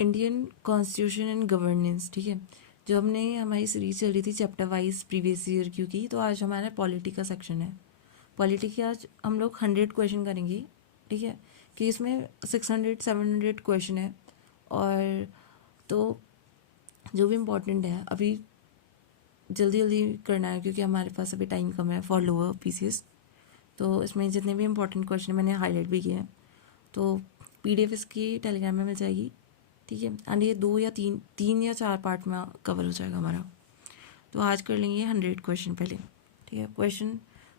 Indian constitution and governance, ठीक है। जो हमने हमारी सीरीज चल रही थी चैप्टर वाइज प्रीवियस ईयर की, तो आज हमारा पॉलिटी का सेक्शन है। पॉलिटी के आज हम लोग 100 क्वेश्चन करेंगे, ठीक है, कि इसमें 600-700 क्वेश्चन है। और तो जो भी इम्पोर्टेंट है अभी जल्दी जल्दी करना है, क्योंकि हमारे पास अभी टाइम कम है फॉर लोअर पीसीएस। तो इसमें जितने भी इम्पोर्टेंट क्वेश्चन मैंने हाईलाइट भी किए हैं, तो पीडीएफ इसकी टेलीग्राम में मिल जाएगी, ठीक है। एंड ये 2 या 3 या 4 पार्ट में कवर हो जाएगा हमारा। तो आज कर लेंगे 100 क्वेश्चन पहले, ठीक है। क्वेश्चन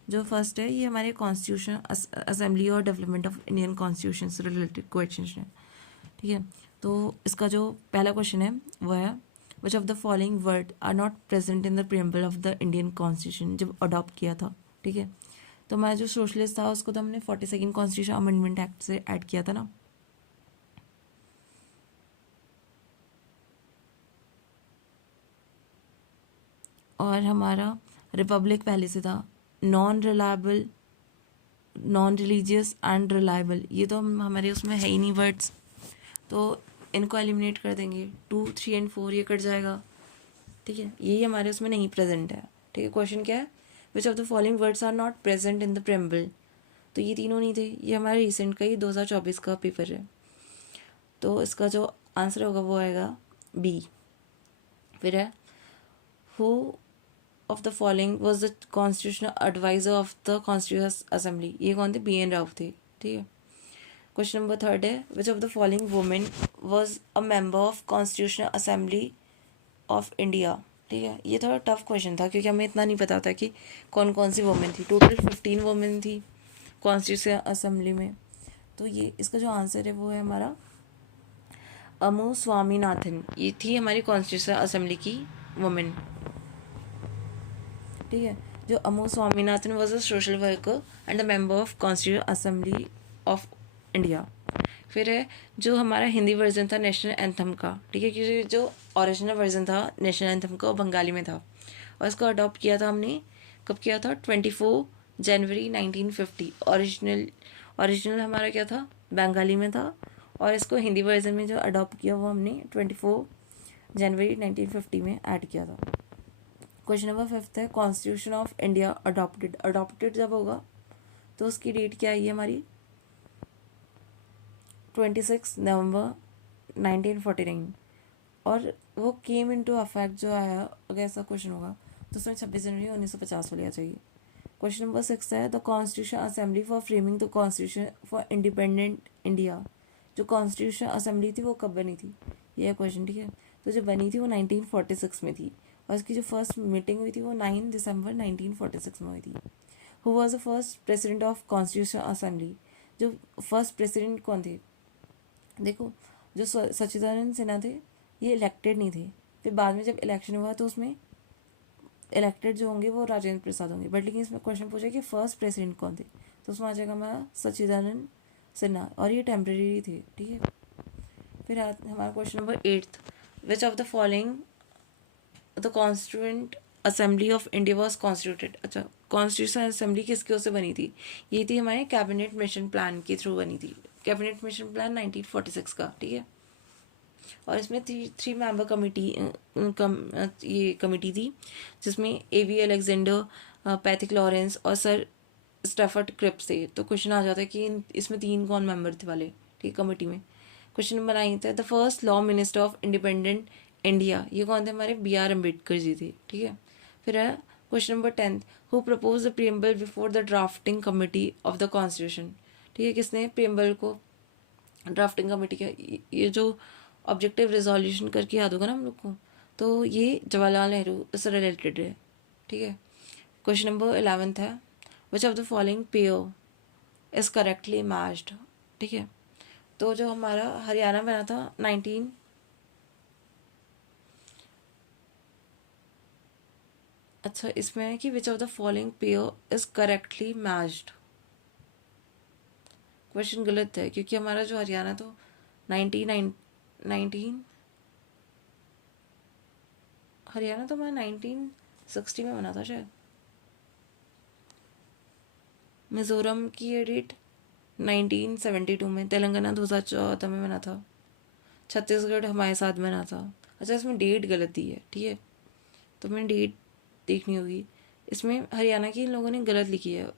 जो फर्स्ट है ये हमारे कॉन्स्टिट्यूशन असेंबली और डेवलपमेंट ऑफ इंडियन कॉन्स्टिट्यूशन से रिलेटेड क्वेश्चन है, ठीक है। तो इसका जो पहला क्वेश्चन है वो है which of the following word are not present in the preamble of the Indian constitution, जब अडॉप्ट किया था, ठीक है। तो हमारा जो सोशलिस्ट था उसको तो हमने 42nd कॉन्स्टिट्यूशन अमेंडमेंट एक्ट से ऐड किया था ना। और हमारा रिपब्लिक पहले से था non reliable, non religious and reliable, ये तो हमारे उसमें है ही नहीं वर्ड्स, तो इनको एलिमिनेट कर देंगे। 2, 3 एंड 4 ये कट जाएगा, ठीक है। यही हमारे उसमें नहीं प्रेजेंट है, ठीक है। क्वेश्चन क्या है, which of the following words are not present in the preamble, तो ये तीनों नहीं थे। ये हमारे रिसेंट का ही 2024 का पेपर है, तो इसका जो आंसर होगा वो आएगा बी। फिर है who of the following was the constitutional adviser of the constitution assembly, ये कौन थे, BN राव थे, ठीक है। क्वेश्चन नंबर 3 है which of the following women was a member of constitutional assembly of India, ठीक है। ये थोड़ा टफ क्वेश्चन था क्योंकि हमें इतना नहीं पता था कि कौन कौन सी वुमेन थी। टोटल 15 वुमेन थी कॉन्स्टिट्यूशन असेंबली में। तो ये इसका जो आंसर है वो है हमारा अमू स्वामीनाथन, ये थी हमारी कॉन्स्टिट्यूशन असेंबली की वुमेन, ठीक है। जो Amu Swaminathan was a social worker and a member of constitution assembly of India. फिर है जो हमारा हिंदी वर्जन था नेशनल एंथम का, ठीक है, क्योंकि जो ओरिजिनल वर्जन था नेशनल एंथम का वो बंगाली में था, और इसको अडॉप्ट किया था हमने, कब किया था, 24 जनवरी 1950। ओरिजिनल हमारा क्या था, बंगाली में था, और इसको हिंदी वर्जन में जो अडॉप्ट किया वो हमने 24 जनवरी 1950 में ऐड किया था। क्वेश्चन नंबर 5 है constitution of India adopted, adopted जब होगा तो उसकी डेट क्या आई है हमारी, 26 नवंबर 1949। और वो केम इनटू अफेक्ट जो आया, अगर ऐसा क्वेश्चन होगा तो उसमें 26 जनवरी 1950 लिया चाहिए। क्वेश्चन नंबर 6 है the constitution assembly for framing the constitution for independent India, जो कॉन्स्टिट्यूशन असेंबली थी वो कब बनी थी, ये है क्वेश्चन, ठीक है। तो जो बनी थी वो 1946 में थी, और इसकी जो फर्स्ट मीटिंग हुई थी वो 9 दिसंबर 1946 में हुई थी। Who was the first president of constitution assembly, जो फर्स्ट प्रेसिडेंट कौन थे, देखो जो सच्चिदानंद सिन्हा थे ये इलेक्टेड नहीं थे, फिर बाद में जब इलेक्शन हुआ तो उसमें इलेक्टेड जो होंगे वो राजेंद्र प्रसाद होंगे, बट लेकिन इसमें क्वेश्चन पूछा कि फर्स्ट प्रेसिडेंट कौन थे, तो उसमें आ जाएगा हमारा सच्चिदानंद सिन्हा, और ये टेम्प्रेरी थे, ठीक है। फिर हमारा question number 8, which of the following the constituent assembly of India was constituted, अच्छा कॉन्स्टिट्यूशन असेंबली किसके से बनी थी, ये थी हमारे कैबिनेट मिशन प्लान के थ्रू बनी थी, कैबिनेट मिशन प्लान 1946 का, ठीक है। और इसमें थ्री मेंबर कमेटी ये कमेटी थी, जिसमें AV अलेक्जेंडर, पैथिक लॉरेंस और सर स्टेफर्ड क्रिप्स थे। तो क्वेश्चन आ जाता है कि इसमें 3 कौन मेंबर थे वाले, ठीक, कमेटी में। क्वेश्चन नंबर 9 था the first law minister of independent India, ये कौन थे, हमारे BR अम्बेडकर जी थे, ठीक है। फिर है question number 10 who propose the preamble before the drafting committee of the constitution, ठीक है, किसने प्रीएम्बल को ड्राफ्टिंग कमेटी का, ये जो ऑब्जेक्टिव रेजोल्यूशन करके याद होगा ना हम लोग को, तो ये जवाहरलाल नेहरू से रिलेटेड है, ठीक है। क्वेश्चन नंबर 11 है which of the following pair is correctly matched, ठीक है। तो जो हमारा हरियाणा बना था 19, अच्छा इसमें है कि विच of the following pair is correctly matched, question गलत है क्योंकि हमारा जो हरियाणा तो 19 हरियाणा तो हमारा 1960 में बना था शायद, मिजोरम की ये डेट 1972 में, तेलंगाना 2014 में बना था। छत्तीसगढ़ हमारे साथ बना था। अच्छा, इसमें डेट गलत दी है, ठीक है, तो हमें डेट देखनी होगी। इसमें हरियाणा की इन लोगों ने गलत लिखी है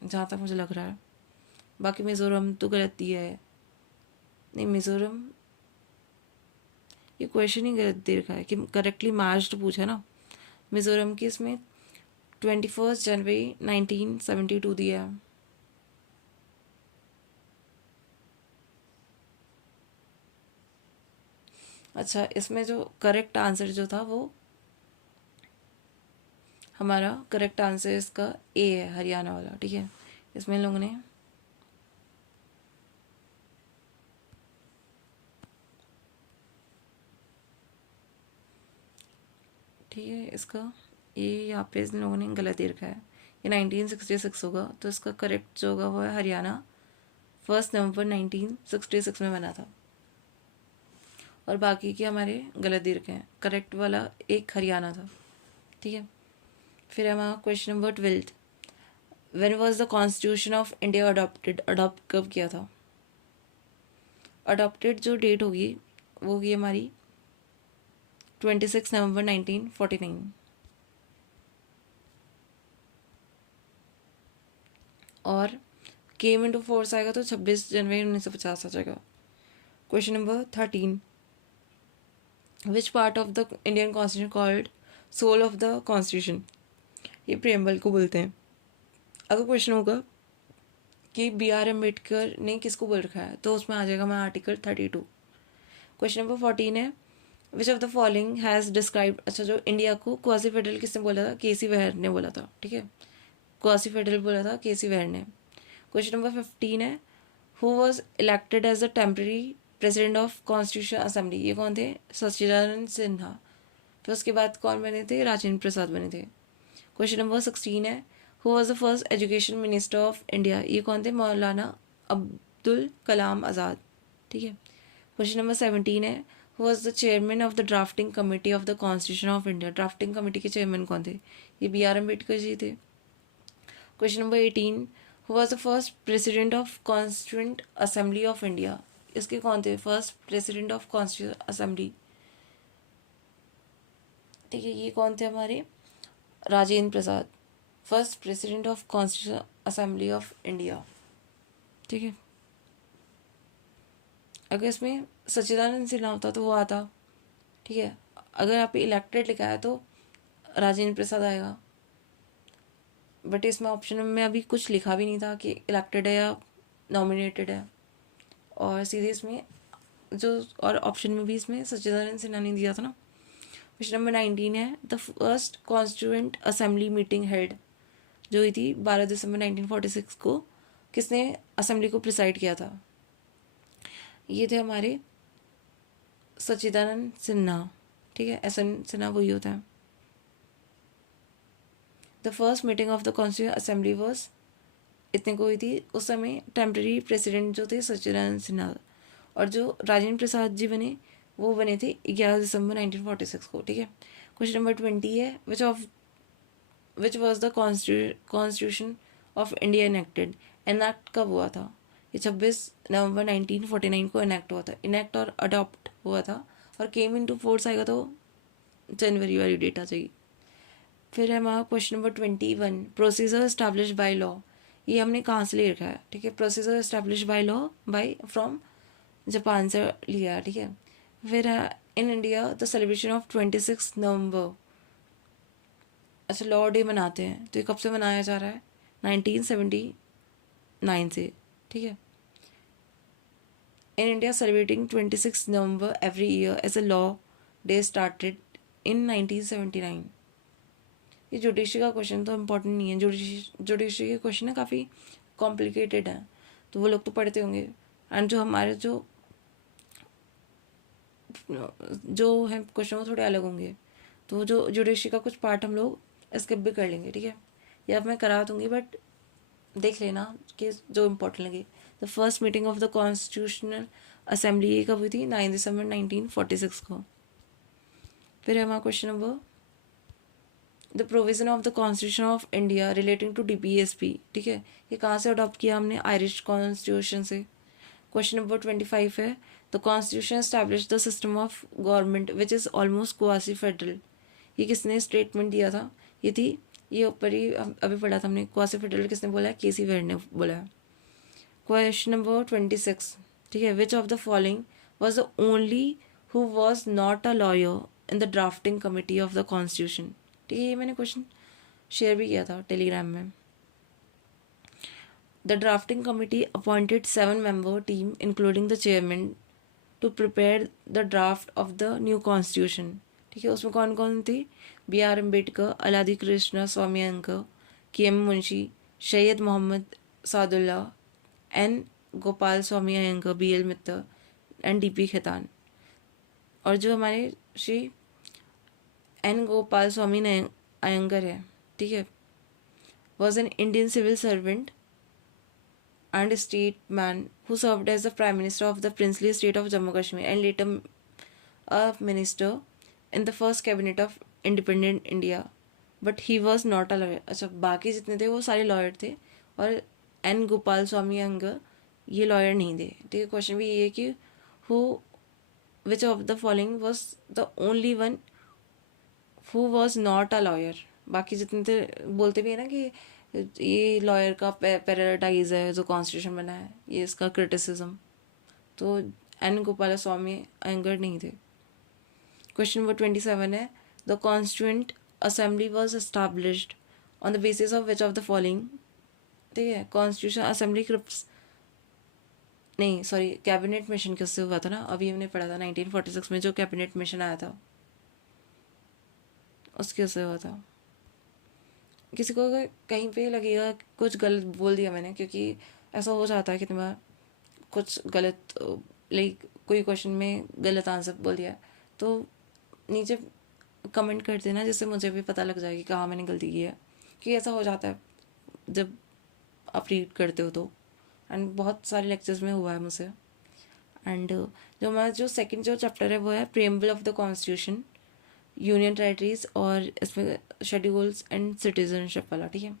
जहाँ तक मुझे लग रहा है, बाकी मिज़ोरम तो गलत दिया है। नहीं, मिज़ोरम ये क्वेश्चन ही गलत दे रखा है कि करेक्टली मार्च्ड पूछा ना। मिज़ोरम की इसमें 21 जनवरी 1972 दिया है। अच्छा, इसमें जो करेक्ट आंसर जो था वो हमारा करेक्ट आंसर इसका ए है, हरियाणा वाला, ठीक है। इसमें इन लोगों ने ठीक है, इसका ये यहाँ पे इन लोगों ने गलत दे रखा है। ये 1966 होगा, तो इसका करेक्ट जो होगा वो है हरियाणा। 1 नवंबर 1966 में बना था, और बाकी के हमारे गलत दे रखे हैं। करेक्ट वाला एक हरियाणा था, ठीक है। फिर हमारा question number 12, when was the constitution of India adopted? Adopt कब किया था? अडॉप्टेड जो डेट होगी वो होगी हमारी 26 नवंबर 1949, और केम इनटू फोर्स आएगा तो 26 जनवरी 1950 आ जाएगा। Question number 13, which part of the Indian constitution called soul of the constitution? ये प्रियम्बल को बोलते हैं। अगर क्वेश्चन होगा कि बी आर अम्बेडकर ने किसको बोल रखा है, तो उसमें आ जाएगा हमारा आर्टिकल 32। क्वेश्चन नंबर 14 है, which of the following has describe? अच्छा, जो इंडिया को क्वासी फेडरल किसने बोला था? केसी वेहर ने बोला था, ठीक है। क्वासी फेडरल बोला था केसी वेहर ने। क्वेश्चन नंबर 15 है, who was elected as the temporary president of constitution assembly? ये कौन थे? सच्चिदानंद सिन्हा। फिर उसके बाद कौन बने थे? राजेंद्र प्रसाद बने थे। क्वेश्चन नंबर 16 है, who was the first education minister of India? ये कौन थे? मौलाना अब्दुल कलाम आज़ाद, ठीक है। क्वेश्चन नंबर 17 है, who was the chairman of the drafting committee of the constitution of India? Drafting committee के चेयरमैन कौन थे? ये बी आर अम्बेडकर जी थे। Question number 18, who was the first president of constituent assembly of India? इसके कौन थे first president of constituent assembly? ठीक है, ये कौन थे हमारे? Rajendra Prasad, first president of constitution assembly of India, ठीक है। अगर इसमें सच्चिदानंद सिन्हा होता तो वो आता, ठीक है। अगर यहाँ पे इलेक्टेड लिखा है तो राजेंद्र प्रसाद आएगा, बट इसमें ऑप्शन में अभी कुछ लिखा भी नहीं था कि इलेक्टेड है या नॉमिनेटेड है, और सीधे इसमें जो और ऑप्शन में भी इसमें सच्चिदानंद सिन्हा ने दिया था ना। क्वेश्चन नंबर 19 है, the first constituent assembly meeting head जो हुई थी 12 दिसंबर 1946 को, किसने असेंबली को प्रिसाइड किया था? ये थे हमारे सच्चिदानंद सिन्हा, ठीक है। एस एन सिन्हा वही होता है। The first meeting of the constituent assembly was, इतने को हुई थी उस समय। टेम्प्रेरी प्रेसिडेंट जो थे सच्चिदानंद सिन्हा, और जो राजेंद्र प्रसाद जी बने वो बने थे 11 दिसंबर 1946 को, ठीक है। क्वेश्चन नंबर 20 है, which was the constitution of India enacted? Enact कब हुआ था? ये 26 नवंबर 1949 को इनेक्ट हुआ था। इनेक्ट और अडॉप्ट हुआ था, और केम इन टू फोर्स आएगा तो जनवरी वाली डेट आ जाएगी। फिर है हमारा question number 21, procedure establish by law? ये हमने कहाँ से ले रखा है? ठीक है, procedure establish by law by from Japan से लिया है, ठीक है। फिर है in India the celebration of 26 नवंबर, अच्छा लॉ डे मनाते हैं, तो ये कब से मनाया जा रहा है? 1979 से, ठीक है। In India celebrating 26 November every year as a law day started in 1979। ये जुडिशरी का क्वेश्चन तो इम्पोर्टेंट नहीं है, जुडिशरी के क्वेश्चन है काफ़ी कॉम्प्लिकेटेड है, तो वो लोग तो पढ़ते होंगे। एंड जो हमारे जो है क्वेश्चन वो थोड़े अलग होंगे, तो जो जुडिशरी का कुछ पार्ट हम लोग स्किप भी कर लेंगे, ठीक है। या मैं करा दूंगी, बट देख लेना कि जो इम्पोर्टेंट लगे। The first meeting of the constitutional assembly ये कब हुई थी? 9 दिसंबर 1946 को। फिर है हमारा question number, the provision of the constitution of India relating to DPSP, ठीक है, ये कहाँ से अडॉप्ट किया हमने? आयरिश कॉन्स्टिट्यूशन से। क्वेश्चन नंबर 25 है the constitution establish the system of government which is almost quasi federal. ये किसने स्टेटमेंट दिया था? ये थी, ये ऊपर ही अभी पढ़ा था हमने, क्वासी फेडरल किसने बोला है? केसी वेयर ने बोला है। क्वेश्चन नंबर 26, ठीक है, which of the following was the only who was not a lawyer in the drafting committee of the constitution. ठीक है, ये मैंने क्वेश्चन शेयर भी किया था टेलीग्राम में। The drafting committee appointed 7-member team including the chairman to prepare the draft of the new constitution. ठीक है, उसमें कौन कौन थी? B.R. Ambedkar, Alladi Krishna Swami Ayyangar, KM Munshi, Syed Mohammad Saadulla, N. Gopal Swami Ayyangar, BL Mittal and DP Khaitan. और जो हमारे श्री N. गोपाल स्वामी अयंकर है, ठीक है, was an Indian civil servant and statesman who served as the Prime Minister of the princely state of Jammu Kashmir and later a minister in the first cabinet of independent India, but he was not a lawyer। अच्छा, बाकी जितने थे वो सारे lawyer थे और N. Gopal स्वामी अयंगर ये lawyer नहीं थे। ठीक है, क्वेश्चन भी ये है कि who which of the following was the only one who was not a lawyer. बाकी जितने थे बोलते भी है ना कि ये लॉयर का पैराडाइज है जो कॉन्स्टिट्यूशन बना है, ये इसका क्रिटिसिज्म, तो N. गोपाल स्वामी अयंगर नहीं थे। क्वेश्चन नंबर 27 है the constituent assembly was established on the basis of which of the following. ठीक है, कॉन्स्टिट्यूशन असेंबली नहीं सॉरी कैबिनेट मिशन किससे हुआ था ना, अभी हमने पढ़ा था 1946 में जो कैबिनेट मिशन आया था उसके से हुआ था। किसी को अगर कहीं पे लगेगा कुछ गलत बोल दिया मैंने, क्योंकि ऐसा हो जाता है कितनी बार कुछ गलत, लाइक कोई क्वेश्चन में गलत आंसर बोल दिया, तो नीचे कमेंट कर देना जिससे मुझे भी पता लग जाए कि कहाँ मैंने गलती की है, क्योंकि ऐसा हो जाता है जब आप रीड करते हो तो, एंड बहुत सारे लेक्चर्स में हुआ है मुझसे। एंड जो हमारा जो सेकंड जो चैप्टर है वो है preamble of the constitution, union territories और इसमें शेड्यूल्स एंड सिटीजनशिप वाला। ठीक है,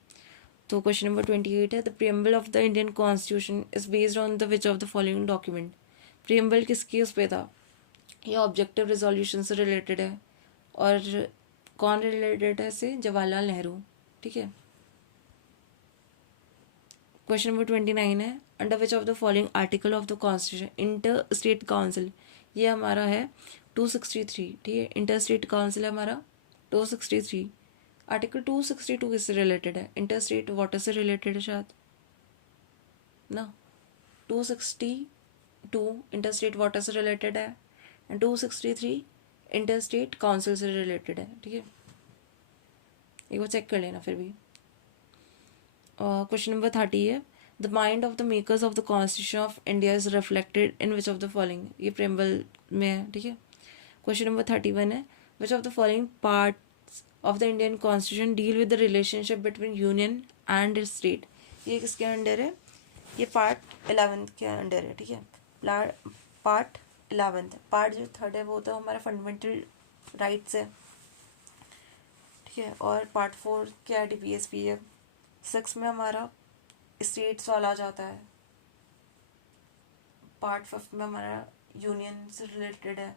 तो क्वेश्चन नंबर 28 है the preamble of the Indian constitution is based on the which of the following document. Preamble किसके उस पे था? ये ऑब्जेक्टिव रिजोल्यूशन से रिलेटेड है, और कौन रिलेटेड है से? जवाहरलाल नेहरू। ठीक है, क्वेश्चन नंबर 29 है under which of the following article of the constitution inter state council. ये हमारा है 263। ठीक है, इंटर स्टेट काउंसिल है हमारा 263। आर्टिकल 262 किससे रिलेटेड है? इंटर स्टेट वाटर से रिलेटेड है शायद ना। 262 इंटर स्टेट वाटर से रिलेटेड है एंड 263 इंटर स्टेट काउंसिल से रिलेटेड है। ठीक है, एक बार चेक कर लेना फिर भी। क्वेश्चन नंबर 30 है the mind of the makers of the constitution of India is reflected in which of the following. ये प्रेम्बल में है। ठीक है, क्वेश्चन नंबर 31 है which of the following parts of the Indian constitution deal with the relationship between union and state. ये किसके under है? ये पार्ट 11 के अंडर है। ठीक है, पार्ट 11। पार्ट जो थर्ड है वो तो हमारा फंडामेंटल राइट्स है। ठीक है, और पार्ट 4 क्या है? DPSP है। 6 में हमारा स्टेट्स वाला आ जाता है। पार्ट 5 में हमारा यूनियन से रिलेटेड है,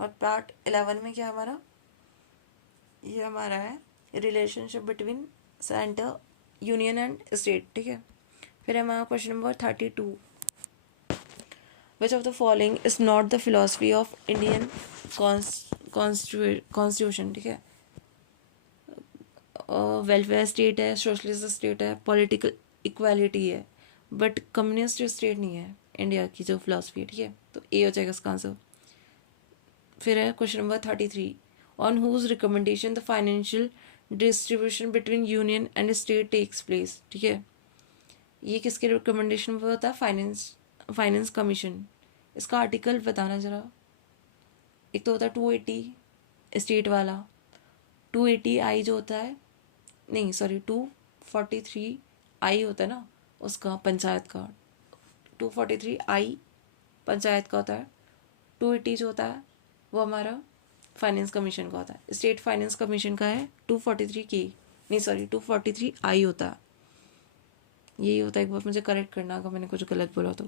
और पार्ट 11 में क्या हमारा? ये हमारा है relationship between centre union and state. ठीक है, फिर हमारा question number 32 which of the following is not the philosophy of Indian constitution. ठीक है, वेलफेयर स्टेट है, सोशलिस्ट स्टेट है, पॉलिटिकल इक्वालिटी है, बट कम्युनिस्ट स्टेट नहीं है इंडिया की जो फिलोसफी है। ठीक है, तो ए हो जाएगा इसका आंसर। फिर है question number 33 on whose recommendation the financial distribution between union and state takes place. ठीक है, ये किसके रिकमेंडेशन पर होता है? Finance commission. इसका आर्टिकल बताना ज़रा। एक तो होता है 280 स्टेट वाला, 280I जो होता है, नहीं सॉरी 243I होता है ना उसका, पंचायत का। 243I पंचायत का होता है, 280 जो होता है वो हमारा फाइनेंस कमीशन का होता है। स्टेट फाइनेंस कमीशन का है 243K, नहीं सॉरी 243I होता है। यही होता है, एक बार मुझे करेक्ट करना अगर मैंने कुछ गलत बोला तो।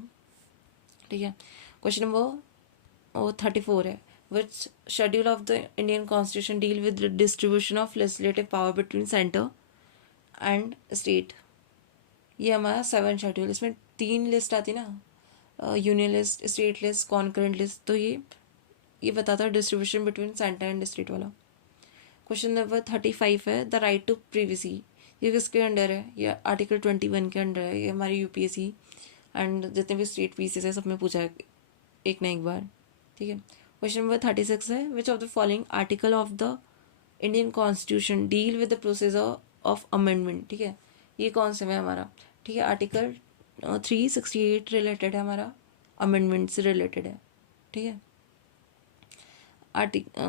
ठीक ठीक है। क्वेश्चन नंबर 34 है, which schedule of the Indian constitution deal with distribution of legislative power between centre and state. ये हमारा 7 शेड्यूल, इसमें 3 लिस्ट आती ना, union list, state list, concurrent list, तो ये बताता है distribution between centre and state वाला। क्वेश्चन नंबर 35 है, द राइट टू प्रिवेसी, ये किसके अंडर है? ये आर्टिकल 21 के अंडर है। ये हमारी यूपीएससी एंड जितने भी स्टेट पीसीस है सब में पूछा है एक ना एक बार, ठीक है। क्वेश्चन नंबर 36 है, which of the following article of the Indian constitution deal with the procedure of amendment, ठीक है। ये कौन से में हमारा, ठीक है, आर्टिकल 368 रिलेटेड है हमारा, अमेंडमेंट से रिलेटेड है, ठीक है।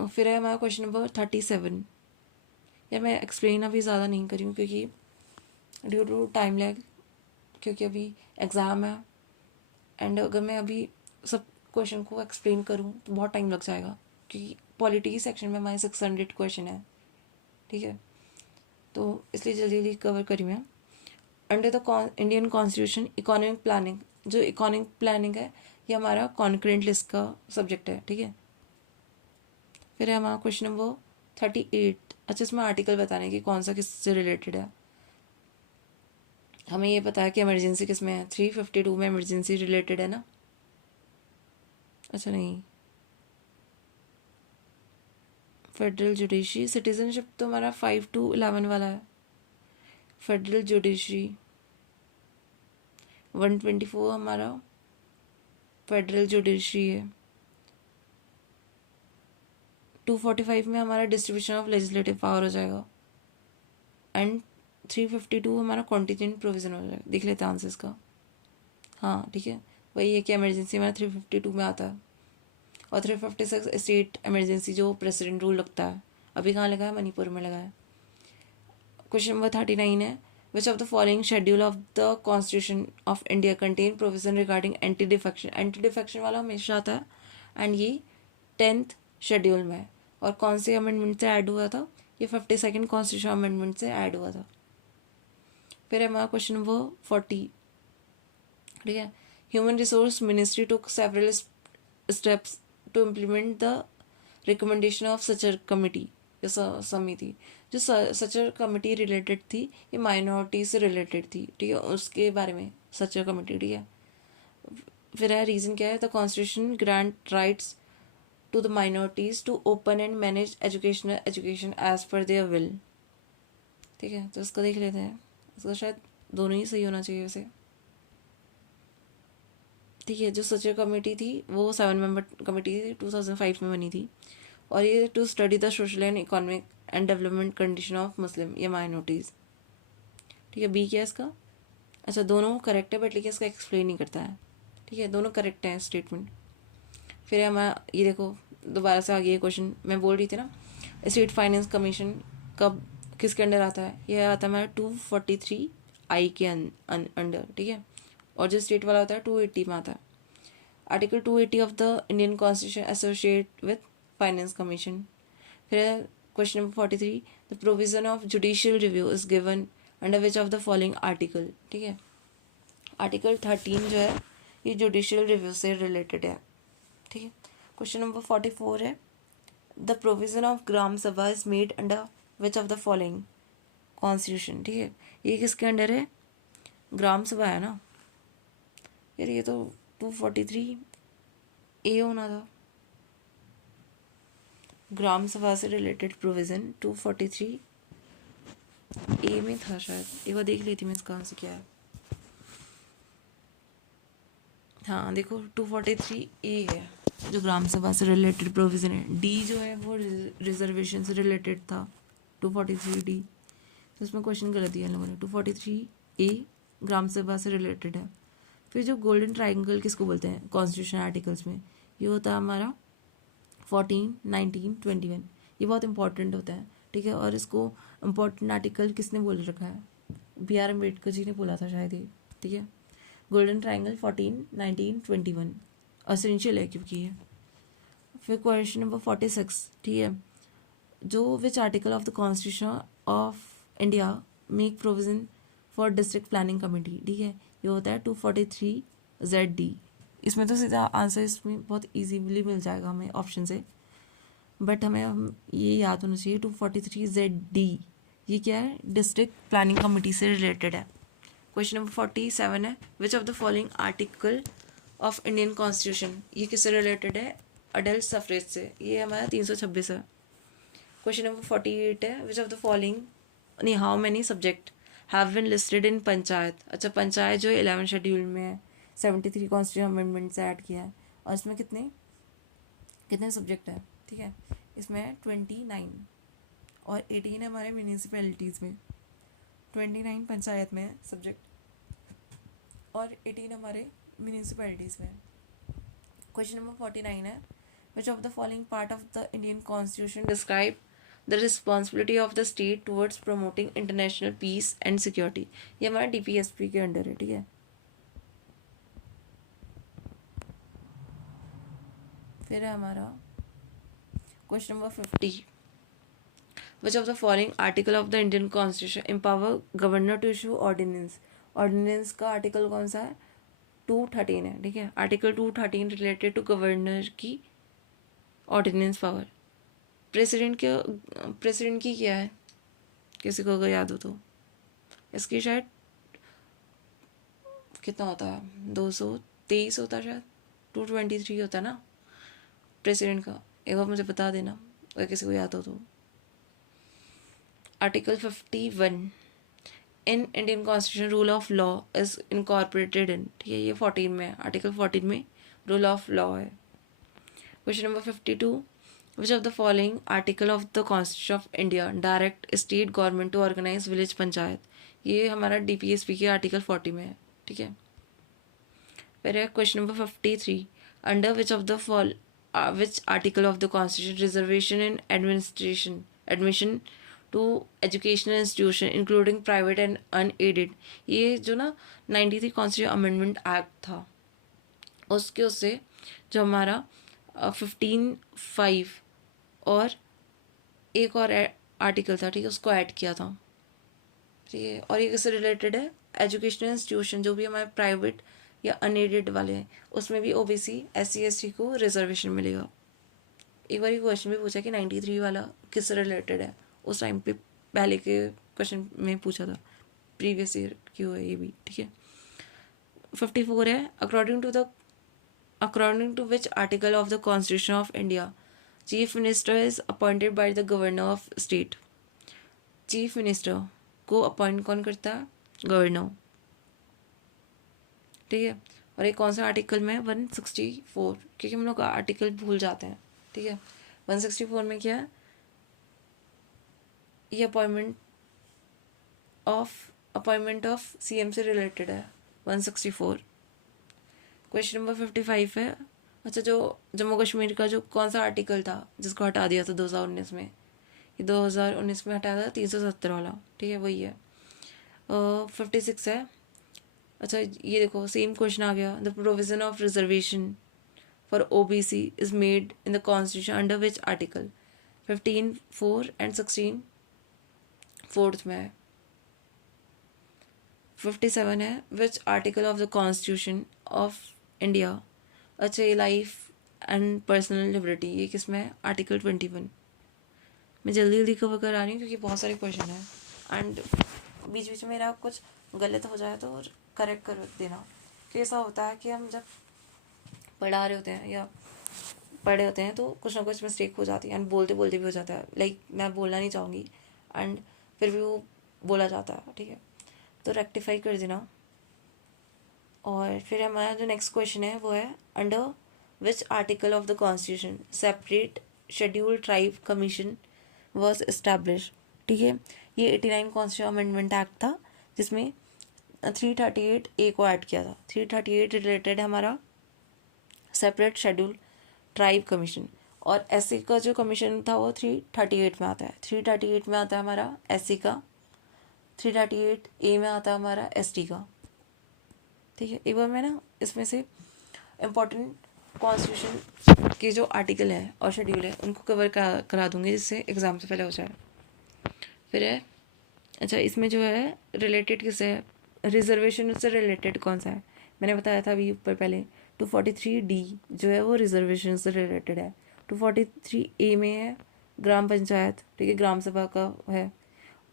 फिर है हमारा क्वेश्चन नंबर 37। यार मैं एक्सप्लेन अभी ज़्यादा नहीं करी हूँ क्योंकि ड्यू टू टाइम लैग, क्योंकि अभी एग्ज़ाम है एंड अगर मैं अभी सब क्वेश्चन को एक्सप्लेन करूँ तो बहुत टाइम लग जाएगा, क्योंकि पॉलिटी सेक्शन में हमारे 600 क्वेश्चन है, ठीक है। तो इसलिए जल्दी जल्दी कवर करी मैं। Under the Indian constitution economic planning, जो इकोनॉमिक प्लानिंग है ये हमारा कॉन्करेंट लिस्ट का सब्जेक्ट है, ठीक है। फिर है हमारा क्वेश्चन नंबर 38। अच्छा, इसमें आर्टिकल बताने की कौन सा किससे रिलेटेड है। हमें ये पता है कि इमरजेंसी किस में है, 352 में इमरजेंसी रिलेटेड है ना। अच्छा नहीं, फेडरल जुडिशरी, सिटीजनशिप तो हमारा 5 to 11 वाला है। फेडरल जुडिशरी 124 हमारा फेडरल जुडिशरी है। 245 में हमारा डिस्ट्रीब्यूशन ऑफ लेजिस्लेटिव पावर हो जाएगा एंड 352 हमारा कॉन्टीजेंट प्रोविजन हो जाएगा। देख लेते हैं आंसर्स का। हाँ ठीक है, वही है कि इमरजेंसी हमारा 352 में आता है और 356 स्टेट इमरजेंसी जो प्रेसिडेंट रूल लगता है। अभी कहाँ लगा है? मणिपुर में लगा है। क्वेश्चन नंबर 39 है, which of the following schedule of the constitution of India contain provision regarding anti defection. Anti defection वाला हमेशा आता है एंड ये 10th शेड्यूल में है। और कौन से अमेंडमेंट से ऐड हुआ था? ये 52nd कॉन्स्टिट्यूशन अमेंडमेंट से ऐड हुआ था। फिर है हमारा क्वेश्चन नंबर 40, ठीक है। Human resource ministry took several steps to implement the recommendation of Sachar committee, समिति। जो सचर कमिटी रिलेटेड थी ये माइनॉरिटी से रिलेटेड थी, ठीक है, उसके बारे में सचर कमिटी, ठीक है। फिर है रीज़न क्या है? The constitution grant rights to the minorities to open and manage education as per their will, ठीक है। तो इसको देख लेते हैं, इसका शायद दोनों ही सही होना चाहिए वैसे, ठीक है। जो सचर कमेटी थी वो 7 मेंबर कमेटी थी, 2005 में बनी थी और ये to study the social and economic and development condition of Muslim या माइनॉरिटीज़, ठीक है। बी क्या है इसका? अच्छा, दोनों करेक्ट है बट लेकिन इसका एक्सप्लेन नहीं करता है, ठीक है। दोनों करेक्ट हैं स्टेटमेंट। फिर हमारा ये देखो दोबारा से आ गया क्वेश्चन, मैं बोल रही थी ना स्टेट फाइनेंस कमीशन कब किसके अंडर आता है? यह आता है हमारा 243I के अंडर, ठीक है। और जो स्टेट वाला होता है 280 में आता है। Article 280 of the Indian constitution associate with finance commission. फिर question number 43, the provision of judicial review is given under which of the following article, ठीक है। आर्टिकल 13 जो है ये जुडिशियल रिव्यू से रिलेटेड है, ठीक है। क्वेश्चन नंबर 44 है, द प्रोविजन ऑफ ग्राम सभा is made under which of the following constitution, ठीक है। ये किसके अंडर है? ग्राम सभा है ना यार, ये तो 243A होना था। ग्राम सभा से रिलेटेड प्रोविजन 243A में था शायद, एक बार देख लेती मैं इसका आंसर क्या है। हाँ देखो 243A है जो ग्राम सभा से रिलेटेड प्रोविज़न है। डी जो है वो रिजर्वेशन से रिलेटेड था 243D, तो इसमें क्वेश्चन गलत दिया लोगों ने। 243A ग्राम सभा से रिलेटेड है। फिर जो गोल्डन ट्राइंगल किसको बोलते हैं कॉन्स्टिट्यूशन आर्टिकल्स में? ये होता है हमारा 14, 19, 21। ये बहुत इंपॉर्टेंट होता है, ठीक है। और इसको इम्पोर्टेंट आर्टिकल किसने बोल रखा है? BR अम्बेडकर जी ने बोला था शायद ये, ठीक है। गोल्डन ट्राइंगल 14, 19, 21 असेंशियल है क्योंकि ये। फिर क्वेश्चन नंबर 46, ठीक है। जो विच article of the constitution of India make provision for district planning committee, ठीक है। ये होता है 243ZD, इसमें तो सीधा आंसर इसमें बहुत इजीली मिल जाएगा हमें ऑप्शन से, बट हम ये याद होना चाहिए 243ZD ये क्या है, डिस्ट्रिक्ट प्लानिंग कमेटी से रिलेटेड है। क्वेश्चन नंबर 47 है, which of the following article of Indian constitution, ये किससे रिलेटेड है, अडल्ट सफरेज से, ये हमारा 326 है। क्वेश्चन नंबर 48 है, विच ऑफ द फॉलोइंग, नहीं, how many subject have been listed in panchayat. अच्छा, पंचायत जो 11 शेड्यूल में है, 73 कॉन्स्टिट्यूशन अमेंडमेंट से ऐड किया है, और इसमें कितने कितने सब्जेक्ट है, ठीक है, इसमें 29 और 18 है हमारे म्यूनिसिपैलिटीज़ में, 29 पंचायत में है सब्जेक्ट और 18 हमारे म्यूनिसिपैलिटीज़ में। क्वेश्चन नंबर 49 है, which of the following part of the Indian constitution describe the responsibility of the state towards promoting international peace and security, ये हमारा DPSP के अंडर है, ठीक है। फिर है हमारा question number 50, which of the following article of the Indian constitution empower governor to issue ordinance. Ordinance का आर्टिकल कौन सा है, 213 है, ठीक है। आर्टिकल 213 रिलेटेड टू गवर्नर की ऑर्डिनेंस पावर। प्रेसिडेंट की क्या है, किसी को अगर याद हो तो, इसकी शायद कितना होता है, 223 होता है शायद, 223 होता है ना प्रेसिडेंट का, एक बार मुझे बता देना अगर किसी को याद हो तो। Article 51, in Indian constitution rule of law is incorporated in, ठीक है, ये 14 में है, आर्टिकल 14 में रूल ऑफ लॉ है। Question number 52, which of the following article of the constitution of India direct state government to organise village panchayat, ये हमारा DPSP के आर्टिकल 40 में है, ठीक है। फिर है question number 53, under which of the which article of the constitution reservation in administration admission to educational institution including private and unaided, ये जो ना 93 कॉन्स्टिट्यूशन अमेंडमेंट एक्ट था, उससे जो हमारा 15(5) और एक और आर्टिकल था, ठीक है, उसको ऐड किया था, ठीक है। और ये किससे रिलेटेड है, एजुकेशनल इंस्टीट्यूशन जो भी हमारे प्राइवेट या अनएडेड वाले हैं, उसमें भी OBC SC ST को रिजर्वेशन मिलेगा। एक बार क्वेश्चन भी पूछा कि 93 वाला किससे रिलेटेड है, उस टाइम पे पहले के क्वेश्चन में पूछा था, प्रीवियस ईयर क्यों है ये भी, ठीक है। 54 है, according to which article of the constitution of India chief minister is appointed by the governor of state. Chief minister को अपॉइंट कौन करता है, गवर्नर, ठीक है। और एक कौन सा आर्टिकल में, 164, क्योंकि हम लोग आर्टिकल भूल जाते हैं, ठीक है। 164 में क्या है, ये अपॉइंटमेंट ऑफ CM से रिलेटेड है, 164। क्वेश्चन नंबर 55 है, अच्छा, जो जम्मू कश्मीर का जो कौन सा आर्टिकल था जिसको हटा दिया था 2019 में, ये 2019 में हटाया था 370 वाला, ठीक है, वही है। 56 है, अच्छा ये देखो सेम क्वेश्चन आ गया, the provision of reservation for OBC is made in the constitution under which article, 15(4) and 16 4th में है। 57 है, विच article of the constitution of India, अच्छा ये लाइफ एंड पर्सनल लिबर्टी, ये किस में है, आर्टिकल 21। मैं जल्दी जल्दी कवर कर रही हूँ क्योंकि बहुत सारे क्वेश्चन हैं, एंड बीच बीच में मेरा कुछ गलत हो जाए तो करेक्ट कर देना, कि ऐसा होता है कि हम जब पढ़ा रहे होते हैं या पढ़ रहे होते हैं तो कुछ ना कुछ मिस्टेक हो जाती है, एंड बोलते बोलते भी हो जाता है, लाइक मैं बोलना नहीं चाहूँगी एंड फिर भी वो बोला जाता है, ठीक है, तो रेक्टिफाई कर देना। और फिर हमारा जो नेक्स्ट क्वेश्चन है वो है, under which article of the constitution separate schedule tribe commission was establish, ठीक है। ये 89 कॉन्स्टिट्यूशन अमेंडमेंट एक्ट था जिसमें 338A को ऐड किया था। 338 रिलेटेड हमारा सेपरेट शेड्यूल ट्राइब कमीशन, और SC का जो कमीशन था वो 338 में आता है। 338 में आता है हमारा SC का, 338A में आता है हमारा ST का, ठीक है। एक बार मैं ना इसमें से इम्पोर्टेंट कॉन्स्टिट्यूशन के जो आर्टिकल हैं और शेड्यूल है उनको कवर करा दूंगी जिससे एग्ज़ाम से पहले हो जाए। फिर है, अच्छा इसमें जो है रिलेटेड किससे है, रिजर्वेशन से रिलेटेड कौन सा है, मैंने बताया था अभी ऊपर पहले 243D जो है वो रिजर्वेशन से रिलेटेड है। 243A में है ग्राम पंचायत, ठीक है, ग्राम सभा का है।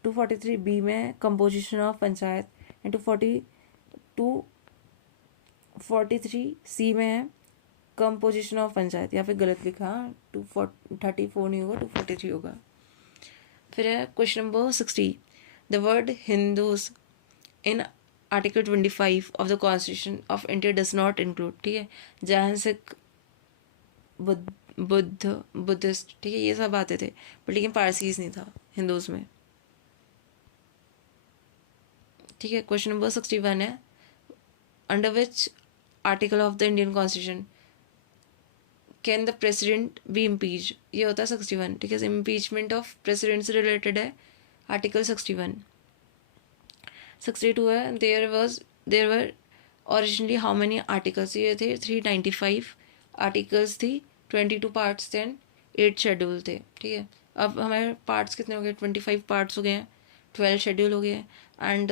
243B में है composition of panchayat and 243C में है कंपोजिशन ऑफ पंचायत। यहाँ पे गलत लिखा, 234 नहीं होगा, 243 होगा। फिर है question number 60, the word Hindus in article 25 of the constitution of India does not include, ठीक है, जैन सिख बुद्धिस्ट, ठीक है, ये सब आते थे, बट लेकिन पारसीज नहीं था हिंदूज में, ठीक है। क्वेश्चन नंबर 61 है, under which article of the Indian constitution can the president be impeach, ये होता है 61, ठीक है। इम्पीचमेंट ऑफ प्रेसिडेंट से रिलेटेड है आर्टिकल 61। 62 है, there were originally how many articles, ये थे 395 आर्टिकल्स थी, 22 पार्ट्स थे एंड 8 शेड्यूल थे, ठीक है। अब हमारे पार्ट्स कितने हो गए, 25 पार्ट्स हो गए हैं, 12 शेड्यूल हो गए हैं, एंड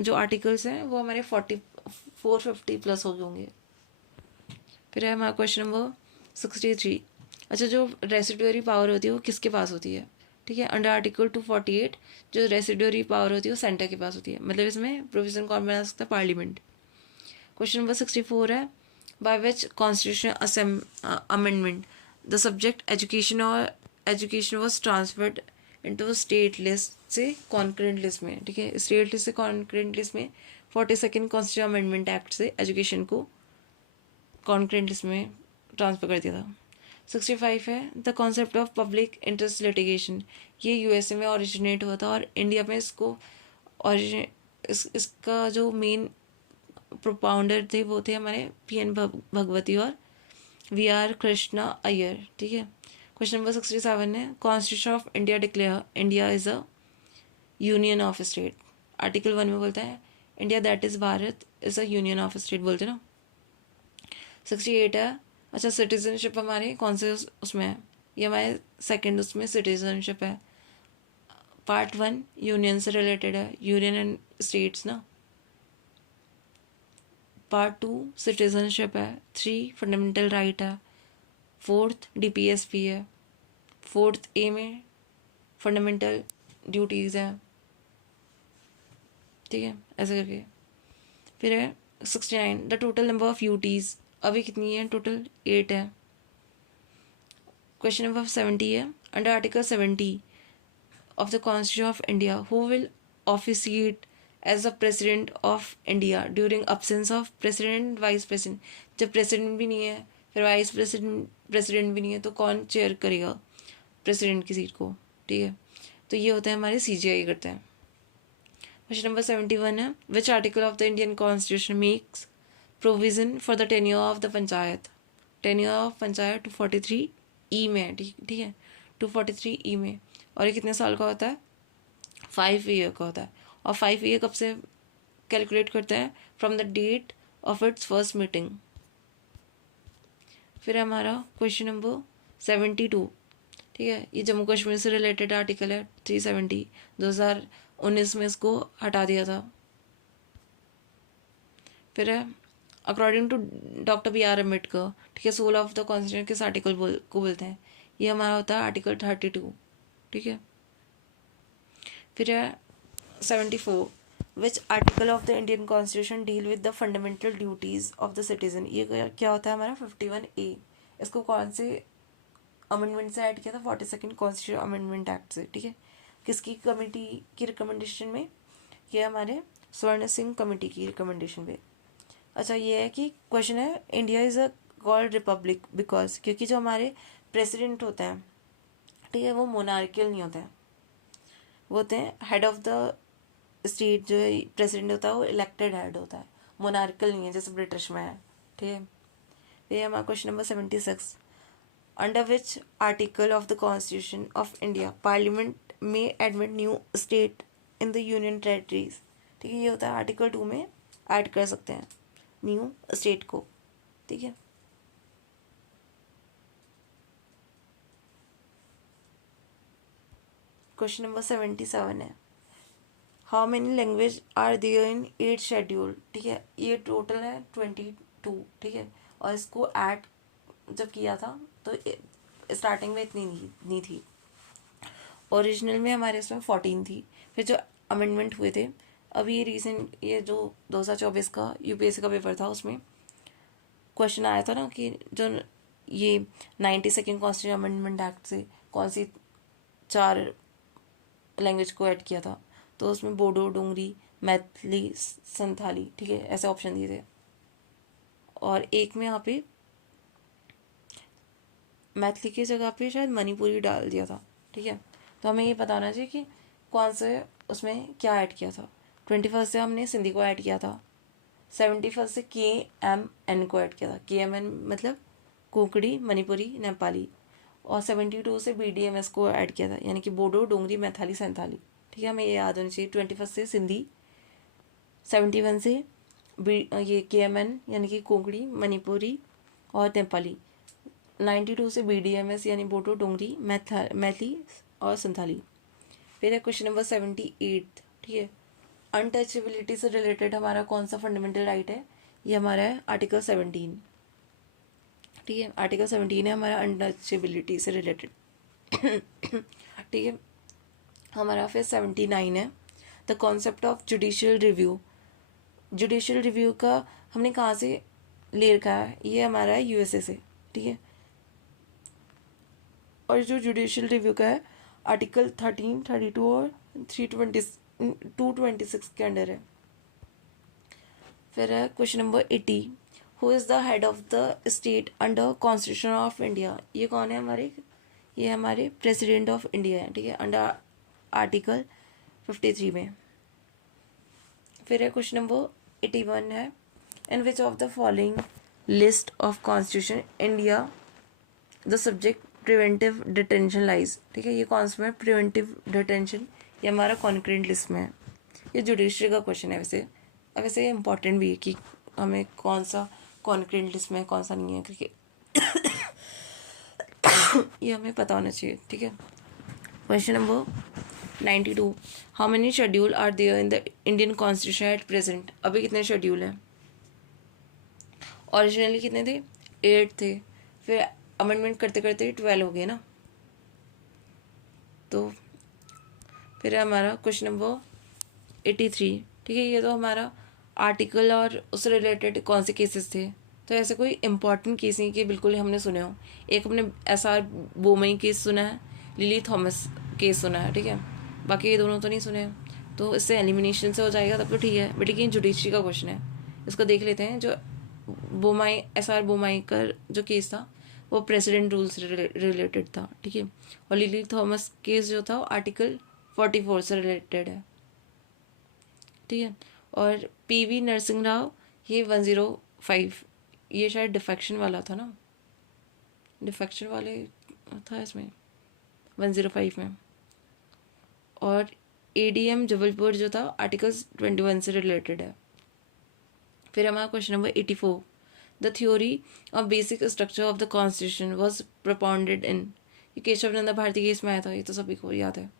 जो आर्टिकल्स हैं वो हमारे 450 प्लस हो गए होंगे। फिर है हमारा क्वेश्चन नंबर 63, अच्छा जो रेसिडुअरी पावर होती है वो किसके पास होती है, ठीक है। अंडर आर्टिकल 248 जो रेसिडुअरी पावर होती है वो सेंटर के पास होती है, मतलब इसमें प्रोविजन कौन बना सकता है, पार्लियामेंट। क्वेश्चन नंबर 64 है, by which constitution amendment the subject education was transferred into state list से कॉन्करेंट लिस्ट में, ठीक है। स्टेट लिस्ट से कॉन्करेंट लिस्ट में 42nd कॉन्स्टिट्यूशन अमेंडमेंट एक्ट से एजुकेशन को कॉन्करेंट लिस्ट में ट्रांसफर कर दिया था। 65 है, the concept of public interest litigation, ये यूएसए में ओरिजिनेट हुआ था और इंडिया में इसको इसका जो मेन प्रोपाउंडर थे वो थे हमारे PN भगवती और VR कृष्णा अय्यर, ठीक है। क्वेश्चन नंबर 67 है, constitution of India declare India is a union of state, article 1 में बोलता है India that is Bharat is a union of state, बोलते ना। 68 है, अच्छा सिटीजनशिप हमारे कौन से उसमें है, ये हमारे सेकंड उसमें सिटीजनशिप है। पार्ट 1 यूनियन से रिलेटेड है, यूनियन एंड स्टेट्स ना। पार्ट 2 सिटीजनशिप है, 3 फंडामेंटल राइट है, 4th DPSP है, 4th A में फंडामेंटल ड्यूटीज़ है, ठीक है, ऐसे करके। फिर है 69, the total number of UTs अभी कितनी है, टोटल 8 है। क्वेश्चन नंबर 70 है, under article 70 of the constitution of India who will officiate as the president of India during absence of president vice president, जब प्रेसिडेंट भी नहीं है फिर वाइस प्रेसिडेंट भी नहीं है तो कौन चेयर करेगा प्रेसिडेंट की सीट को, ठीक है, तो ये होता है हमारे CGI करते हैं। क्वेश्चन नंबर 71 है, विच article of the Indian constitution makes provision for the tenure of the panchayat, tenure of panchayat 243E में है, ठीक है, 243E में, और ये कितने साल का होता है, 5 ईयर का होता है, और 5 ईयर कब से कैलकुलेट करते हैं, from the date of its first meeting. फिर हमारा क्वेश्चन नंबर 72, ठीक है, ये जम्मू कश्मीर से रिलेटेड आर्टिकल है 370, 2019 में इसको हटा दिया था। फिर है अकॉर्डिंग टू डॉक्टर BR अम्बेडकर, ठीक है, सोल ऑफ द कॉन्स्टिट्यूशन किस आर्टिकल को बोलते हैं, ये हमारा होता है आर्टिकल 32, ठीक है। फिर है 74, विच article of the Indian constitution deal with the fundamental duties of the citizen, ये क्या होता है हमारा 51A, इसको कौन से अमेंडमेंट से ऐड किया था, 42nd कॉन्स्टिट्यूशन अमेंडमेंट एक्ट से, ठीक है। किसकी कमेटी की रिकमेंडेशन में, ये हमारे स्वर्ण सिंह कमेटी की रिकमेंडेशन पे। अच्छा ये है कि क्वेश्चन है, India is a called Republic because, क्योंकि जो हमारे प्रेसिडेंट होते हैं, ठीक है, वो मोनार्कियल नहीं होते हैं, वो होते हैं हेड ऑफ द स्टेट, जो प्रेसिडेंट होता है वो इलेक्टेड हेड होता है, मोनार्कियल नहीं है जैसे ब्रिटिश में है, ठीक है। ये हमारा question number 76, under which article of the constitution of India parliament में admit new state in the union territories, ठीक है, ये होता है आर्टिकल 2 में ऐड कर सकते हैं न्यू स्टेट को, ठीक है। क्वेश्चन नंबर 77 है, how many language are there in 8 schedule, ठीक है, ये टोटल है 22 2, ठीक है। और इसको ऐड जब किया था तो स्टार्टिंग में इतनी नहीं थी, ओरिजिनल में हमारे इसमें 14 थी। फिर जो अमेंडमेंट हुए थे, अभी ये रिसेंट ये जो 2024 का यूपीएससी का पेपर था उसमें क्वेश्चन आया था ना कि जो ये 92nd कॉन्स्टिट्यूशन अमेंडमेंट एक्ट से कौन सी 4 लैंग्वेज को ऐड किया था, तो उसमें बोडो, डोंगरी, मैथिली, संथाली, ठीक है, ऐसे ऑप्शन दिए थे। और एक में यहाँ पे मैथिली की जगह पे शायद मणिपुरी डाल दिया था, ठीक है। तो हमें ये पता होना चाहिए कि कौन से उसमें क्या ऐड किया था। 21 से हमने सिंधी को ऐड किया था, 71 से KMN को ऐड किया था। KMN मतलब कोंकणी, मणिपुरी, नेपाली। और 72 से BDMS को ऐड किया था, यानी कि बोडो, डोंगरी, मैथाली, संथाली, ठीक है। हमें ये याद होनी चाहिए। 21 से सिंधी, 71 से ये KMN यानी कि कोंकणी, मणिपुरी और नेपाली, 92 से BDMS यानी बोडो, डोंगरी, मैथिली और संथाली। फिर है क्वेश्चन नंबर 78, ठीक है। अनटचेबिलिटी से रिलेटेड हमारा कौन सा फंडामेंटल राइट है? ये हमारा है आर्टिकल 17, ठीक है। आर्टिकल 17 है हमारा अनटचेबिलिटी से रिलेटेड, ठीक है। हमारा फिर 79 है the concept of judicial review. Judicial review का हमने कहाँ से ले रखा है? ये हमारा है USA से, ठीक है। और जो जुडिशियल रिव्यू का है आर्टिकल 13, 32 और 226 के अंडर है। फिर है question number 80, who is the head of the state under constitution of India? ये कौन है हमारे? ये हमारे प्रेसिडेंट ऑफ इंडिया है, ठीक है, अंडर आर्टिकल 53 में। फिर है क्वेश्चन नंबर 81 है, in which of the following list of constitution India the subject preventive detention lies, ठीक है। ये कौन सा है? प्रिवेंटिव डिटेंशन, ये हमारा कॉन्करेंट लिस्ट में है। ये जुडिशरी का क्वेश्चन है वैसे, अब वैसे ये इंपॉर्टेंट भी है कि हमें कौन सा कॉन्करेंट लिस्ट में है, कौन सा नहीं है, क्योंकि ये हमें पता होना चाहिए, ठीक है। Question number 92, how many schedule are there in the Indian constitution at present? अभी कितने शेड्यूल हैं? ओरिजिनली कितने थे? 8 थे, फिर अमेंडमेंट करते करते 12 हो गए ना। तो फिर हमारा क्वेश्चन नंबर 83, ठीक है। ये तो हमारा आर्टिकल और उससे रिलेटेड कौन से केसेस थे, तो ऐसे कोई इंपॉर्टेंट केस नहीं कि बिल्कुल हमने सुने हो। एक हमने SR बोमई केस सुना है, लिली थॉमस केस सुना है, ठीक है, बाकी ये दोनों तो नहीं सुने हैं। तो इससे एलिमिनेशन से हो जाएगा, तब तो ठीक है। बट लेकिन जुडिशरी का क्वेश्चन है, इसको देख लेते हैं। जो बोमाई SR बोमाई का जो केस था वो प्रेसिडेंट रूल से रिलेटेड था, ठीक है। और लिली थॉमस केस जो था वो आर्टिकल 44 से रिलेटेड है, ठीक है। और PV नरसिंह राव ये 105, ये शायद डिफेक्शन वाला था ना, डिफेक्शन वाले था इसमें 105 में। और ADM जबलपुर जो था आर्टिकल 21 से रिलेटेड है। फिर हमारा question number 84, the theory of basic structure of the constitution was propounded इन, ये केशव नंदा भारती केस में आया था, ये तो सभी को याद है।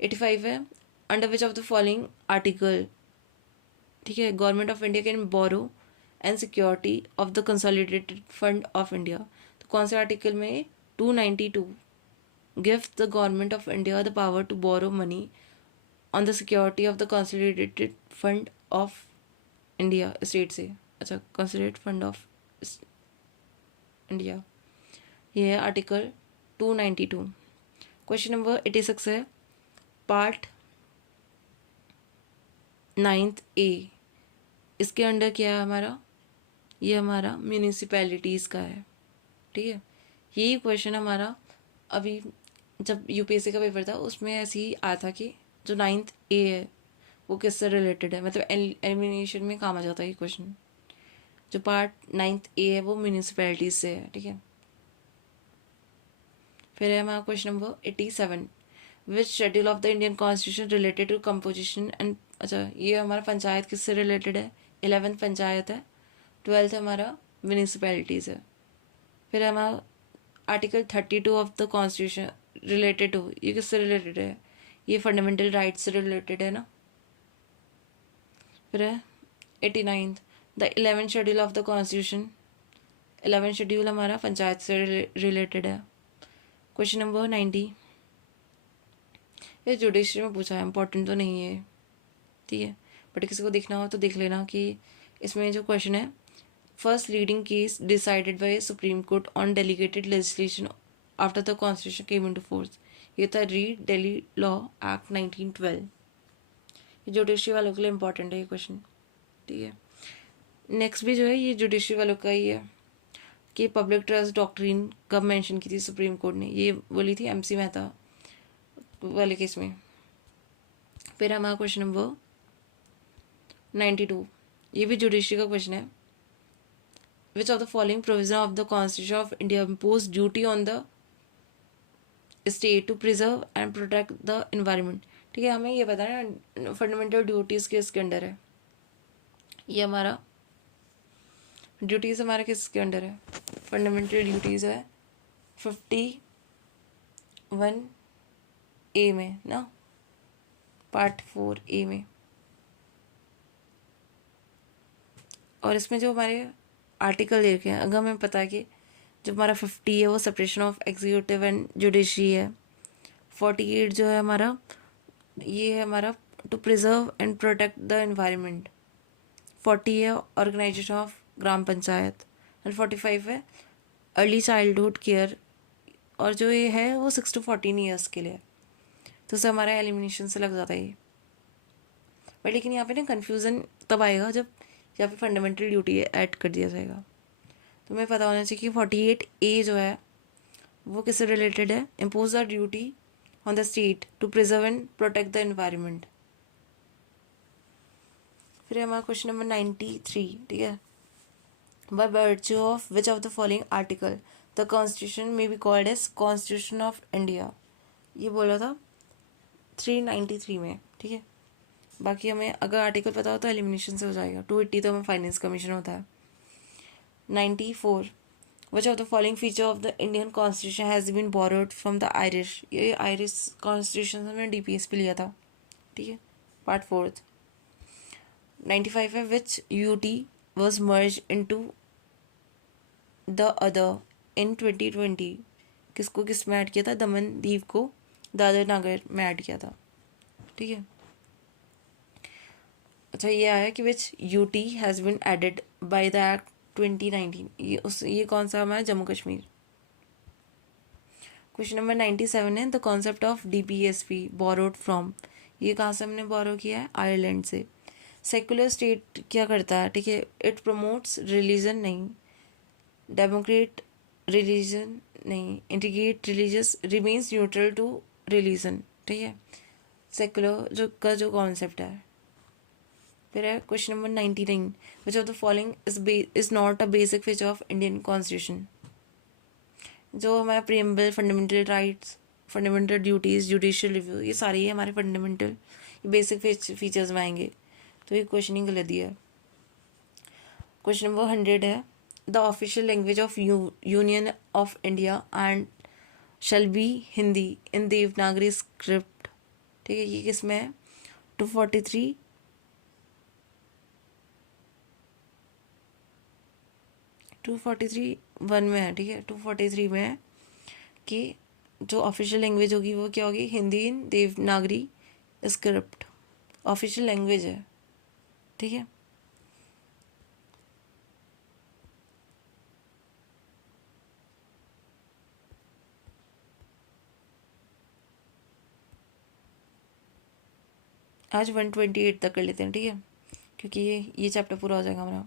85 है, under which of the following article, ठीक है, government of India can borrow and security of the consolidated fund of India. तो कौन से आर्टिकल में? 292 give the government of India the power to borrow money on the security of the consolidated fund of India state से। अच्छा, consolidated fund of India, ये है article 292। Question number 86 है, part 9th A, इसके under क्या है हमारा? ये हमारा म्यूनिसिपैलिटीज़ का है, ठीक है। यही क्वेश्चन हमारा अभी जब UPSC का पेपर था उसमें ऐसे ही आया था कि जो 9th A है वो किससे रिलेटेड है, मतलब एलिमिनेशन में काम आ जाता है ये क्वेश्चन। जो पार्ट 9th A है वो म्यूनिसिपैलिटीज़ से है, ठीक है। फिर है हमारा question number 87, which schedule of the Indian constitution related to composition and, अच्छा ये हमारा पंचायत किससे रिलेटेड है? 11th पंचायत है, 12th हमारा म्यूनिसिपैलिटीज़ है। फिर हमारा article 32 of the constitution related to, ये किससे रिलेटेड है? ये फंडामेंटल राइट्स से रिलेटेड है ना। फिर है 89th, the 11th schedule of the constitution, 11th schedule हमारा पंचायत से रिलेटेड है। क्वेश्चन नंबर 90, ये जुडिशरी में पूछा है, इंपॉर्टेंट तो नहीं है, ठीक है, बट किसी को देखना हो तो देख लेना कि इसमें जो क्वेश्चन है, first leading case decided by supreme court on delegated legislation after the constitution came into force, ये था रीड दिल्ली लॉ एक्ट 1912। ये जुडिशरी वालों के लिए इंपॉर्टेंट है ये क्वेश्चन, ठीक है। नेक्स्ट भी जो है ये जुडिशरी वालों का ही है कि पब्लिक ट्रस्ट डॉक्ट्रिन कब मेंशन की थी सुप्रीम कोर्ट ने, ये बोली थी एमसी मेहता वाले केस में। फिर हमारा क्वेश्चन नंबर 92, ये भी जुडिशरी का क्वेश्चन है। Which of the following provision of the constitution of India impose duty on the state to preserve and protect the environment, ठीक है, हमें ये बताना फंडामेंटल ड्यूटीज़ किसके अंडर है, ये हमारा ड्यूटीज़ हमारे किसके अंडर है, फंडामेंटल ड्यूटीज़ है 51A में ना, पार्ट 4A में। और इसमें जो हमारे आर्टिकल दे रखे हैं, अगर हमें पता है कि जो हमारा 50 है वो separation of executive and judiciary है, 48 जो है हमारा ये है हमारा to preserve and protect the environment, 40 है organisation of gram panchayat, and 45 है अर्ली चाइल्डहुड केयर, और जो ये है वो 6 to 14 ईयर्स के लिए, तो उससे हमारा एलिमिनेशन से लग जाता है ये। बट लेकिन यहाँ पे ना कन्फ्यूज़न तब आएगा जब यहाँ पे फंडामेंटल ड्यूटी ऐड कर दिया जाएगा, तो हमें पता होना चाहिए कि 48A जो है वो किससे रिलेटेड है, impose the duty on the state to preserve and protect the environment. फिर हमारा क्वेश्चन नंबर 93, ठीक है, by virtue of which of the following article the constitution में be called as constitution of India, ये बोला था 393 में, ठीक है। बाकी हमें अगर आर्टिकल पता हो तो एलिमिनेशन से हो जाएगा। 280 तो हमें फाइनेंस कमीशन होता है। 94, which of the following feature of the Indian constitution has been borrowed from the Irish, ये आयरिश कॉन्स्टिट्यूशन हमने DPS पे लिया था, ठीक है, पार्ट 4। 95 है विच UT was merge into the other in 2020, किसको किस में ऐड किया था, दमन दीव को दादर नगर में ऐड किया था, ठीक है। अच्छा ये आया कि which UT has been added by the act 2019, ये कौन सा हमारा जम्मू कश्मीर। क्वेश्चन नंबर 97 है the concept of DPSP borrowed from, ये कहाँ से हमने बोरो किया है, आयरलैंड से। सेकुलर स्टेट क्या करता है, ठीक है, इट प्रमोट्स रिलीजन नहीं, डेमोक्रेट रिलीजन नहीं, integrate religious, remains neutral to religion, ठीक है, सेकुलर जो कॉन्सेप्ट है। फिर है question number 99, which of the following is not a basic feature of Indian constitution, जो हमारा preamble, fundamental rights, fundamental duties, judicial review, ये सारे ही हमारे फंडामेंटल ये बेसिक फीचर्स में आएंगे, तो ये क्वेश्चन ही गलत दिया है। क्वेश्चन नंबर 100 है the official language of union of India and shall be Hindi in Devanagari script, ठीक है, ये किस में है, 243 1 में है, ठीक है, 243 में है कि जो ऑफिशियल लैंग्वेज होगी वो क्या होगी, हिंदी इन देवनागरी स्क्रिप्ट, ऑफिशियल लैंग्वेज है, ठीक है। आज 128 तक कर लेते हैं, ठीक है, क्योंकि ये चैप्टर पूरा हो जाएगा हमारा।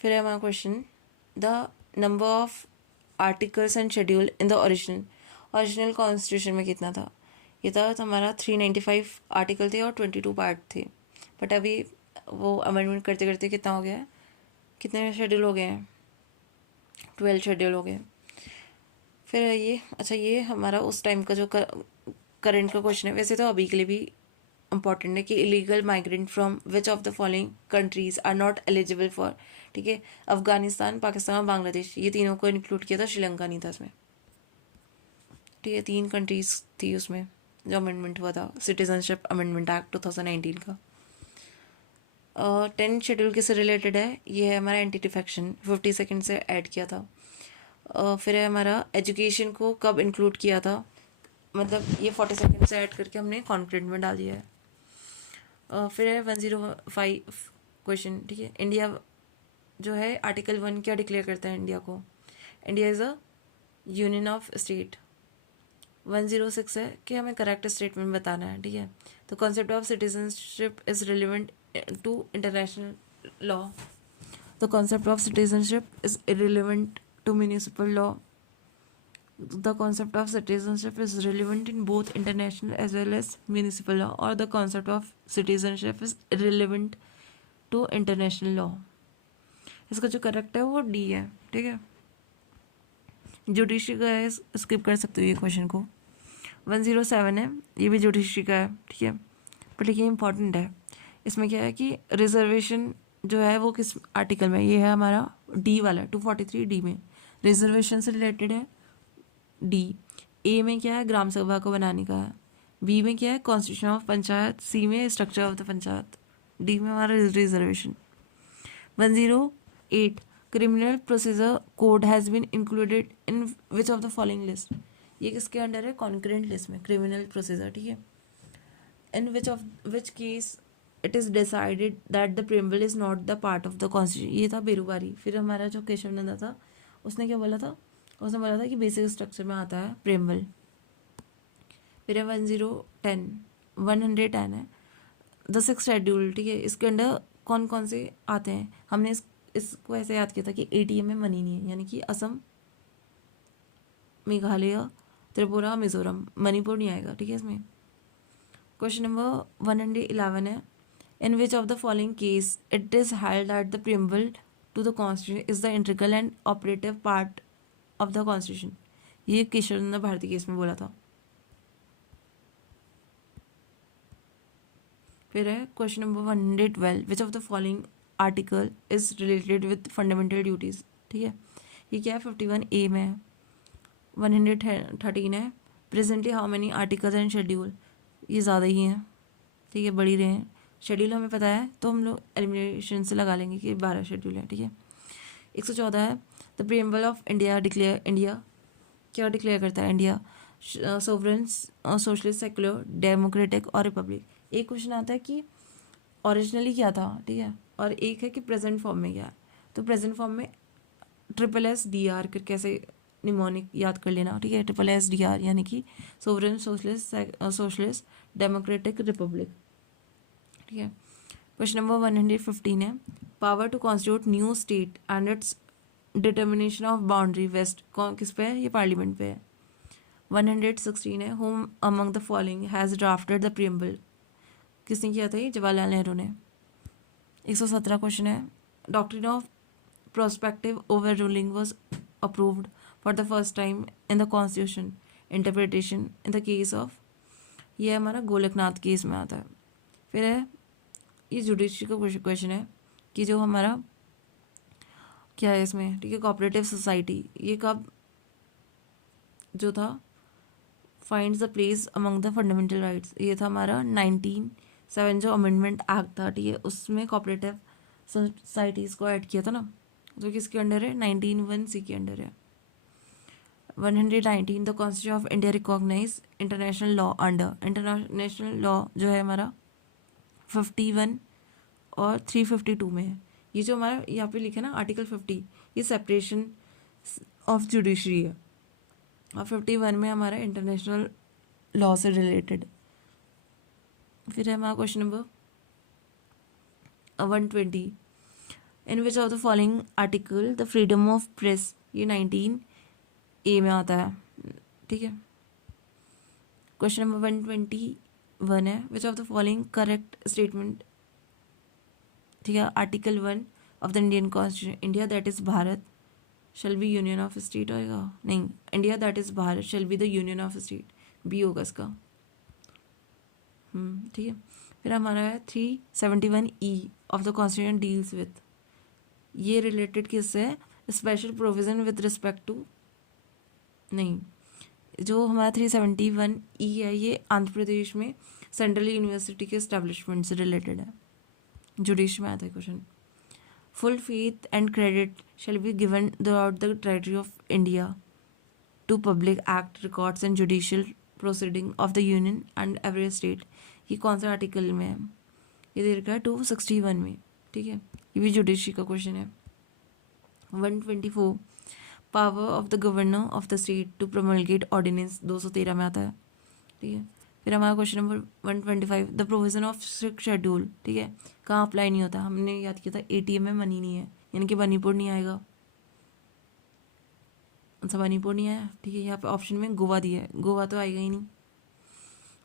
फिर है हमारा question the number of articles and schedule in the original constitution में कितना था, ये था तो हमारा 395 आर्टिकल थे और 22 पार्ट थे, बट अभी वो अमेंडमेंट करते करते कितना हो गया है, कितने शेड्यूल हो गए हैं, 12 शेड्यूल हो गए। फिर ये अच्छा ये हमारा उस टाइम का जो करंट का क्वेश्चन है, वैसे तो अभी के लिए भी इम्पॉर्टेंट है कि illegal migrant from which of the following countries are not eligible for, ठीक है, अफगानिस्तान, पाकिस्तान और बांग्लादेश, ये तीनों को इंक्लूड किया था, श्रीलंका नहीं था इसमें, ठीक है, 3 कंट्रीज थी उसमें जो अमेंडमेंट हुआ था, सिटीजनशिप अमेंडमेंट एक्ट 2019 का। 10 शेड्यूल किससे रिलेटेड है? ये है हमारा एंटी डिफेक्शन, 50 सेकेंड से ऐड किया था। फिर है हमारा एजुकेशन को कब इंक्लूड किया था, मतलब ये 40 सेकेंड से ऐड करके हमने कॉन्क्रीट में डाल दिया है। फिर है 105 क्वेश्चन, ठीक है। इंडिया जो है आर्टिकल 1 क्या डिक्लेयर करता है इंडिया को? India is a union of state. 106 है कि हमें करेक्ट स्टेटमेंट बताना है, ठीक है। तो concept of citizenship is relevant to international law. The concept of citizenship is irrelevant to municipal law. The concept of citizenship is relevant in both international as well as municipal law, or the concept of citizenship is irrelevant to international law. इसका जो correct है वो D है, ठीक है। Judiciary का है, skip कर सकते हो ये क्वेश्चन को। 107 है, ये भी जुडिशरी का है, ठीक है। बट लेकिन इंपॉर्टेंट है, इसमें क्या है कि रिजर्वेशन जो है वो किस आर्टिकल में? ये है हमारा डी वाला, 243 डी में रिजर्वेशन से रिलेटेड है। डी ए में क्या है? ग्राम सभा को बनाने का है। बी में क्या है? Constitution of panchayat. सी में structure of the panchayat. D में हमारा reservation. 108 criminal procedure code has been included in which of the following list? ये किसके अंडर है? कॉन्करेंट लिस्ट में क्रिमिनल प्रोसीजर, ठीक है। In which case it is decided that the preamble is not the part of the constitution. ये था बेरुबारी। फिर हमारा जो केशव नंदा था उसने क्या बोला था? उसने बोला था कि बेसिक स्ट्रक्चर में आता है प्रेम्बल। फिर है 110 है द सिक्स शेड्यूल, ठीक है। इसके अंडर कौन कौन से आते हैं? हमने इसको ऐसे याद किया था कि ATM में मनी नहीं है, यानी कि असम, मेघालय, त्रिपुरा, मिजोरम, मणिपुर नहीं आएगा, ठीक है इसमें। क्वेश्चन नंबर 111 है in which of the following case it is held that the preamble to the constitution is the integral and operative part of the constitution? ये केशव भारती केस में बोला था। फिर है question number 112 which of the following article is related with fundamental duties, ठीक है। ये क्या है? 51A में है। 113 है presently how many articles and schedule? ये ज़्यादा ही हैं, ठीक है, बढ़ ही रहे हैं। शेड्यूल हमें पता है तो हम लोग एलिमिनेशन से लगा लेंगे कि 12 शेड्यूल है, ठीक है। 114 है the preamble of India declare, India क्या डिक्लेयर करता है? India sovereign, socialist, secular, democratic और रिपब्लिक। एक क्वेश्चन आता है कि ओरिजिनली क्या था, ठीक है, और एक है कि प्रेजेंट फॉर्म में क्या है। तो प्रेजेंट फॉर्म में SSDR करके ऐसे निमोनिक याद कर लेना, ठीक है। SSDR यानी कि सोवरेन, सोशलिस्ट, डेमोक्रेटिक, रिपब्लिक, ठीक है। क्वेश्चन नंबर 115 है power to constitute new state and its determination of boundary west कौन किस पे है? ये पार्लियामेंट पे है। 116 है home among the following has drafted the preamble? किसने किया था? ये जवाहरलाल नेहरू ने। 117 क्वेश्चन है doctrine of prospective over ruling was approved for the first time in the constitution interpretation in the case of? ये हमारा गोलकनाथ केस में आता है। फिर है ये जुडिशरी का क्वेश्चन है कि जो हमारा क्या है इसमें, ठीक है, कोऑपरेटिव सोसाइटी, ये कब जो था finds the place among the fundamental rights? ये था हमारा 1907 जो अमेंडमेंट एक्ट था, ठीक है, उसमें कोऑपरेटिव सोसाइटीज़ को ऐड किया था ना, जो किसके अंडर है? 19(1)(c) के अंडर है। 119 the constitution of India recognise international law under? International law जो है हमारा 51 और 352 में है। ये जो हमारा यहाँ पे लिखा है ना आर्टिकल 50, ये सेपरेशन ऑफ जुडिशरी है, और 51 में हमारा इंटरनेशनल लॉ से रिलेटेड। फिर है हमारा question number 120 in which of the following article the freedom of press? ये 19A में आता है, ठीक है। क्वेश्चन नंबर 121 है which of the following correct statement, ठीक है, article 1 of the Indian constitution India that is Bharat shall be union of state होगा? नहीं, India that is Bharat shall be the union of state, B होगा इसका, ठीक है। फिर हमारा है 371E of the constitution deals with, ये रिलेटेड किससे है? Special provision with respect to, नहीं, जो हमारा 371E है ये आंध्र प्रदेश में सेंट्रल यूनिवर्सिटी के एस्टेब्लिशमेंट से रिलेटेड है, जुडिशरी में आता है question. Full faith and credit shall be given throughout the territory of India to public act records and judicial proceeding of the union and every state. ये कौन सा article में है? ये दे रखा है 261 में, ठीक है। ये भी जुडिशरी का क्वेश्चन है। 124 power of the governor of the state to promulgate ordinance 213 में आता है, ठीक है। फिर हमारा question number 125 the provision of strict schedule, ठीक है, कहाँ अप्लाई नहीं होता? हमने याद किया था ATM में मनी नहीं है, यानी कि मणिपुर नहीं आएगा, अच्छा मणिपुर नहीं आया, ठीक है। यहाँ पे ऑप्शन में गोवा दिया है, गोवा तो आएगा ही नहीं।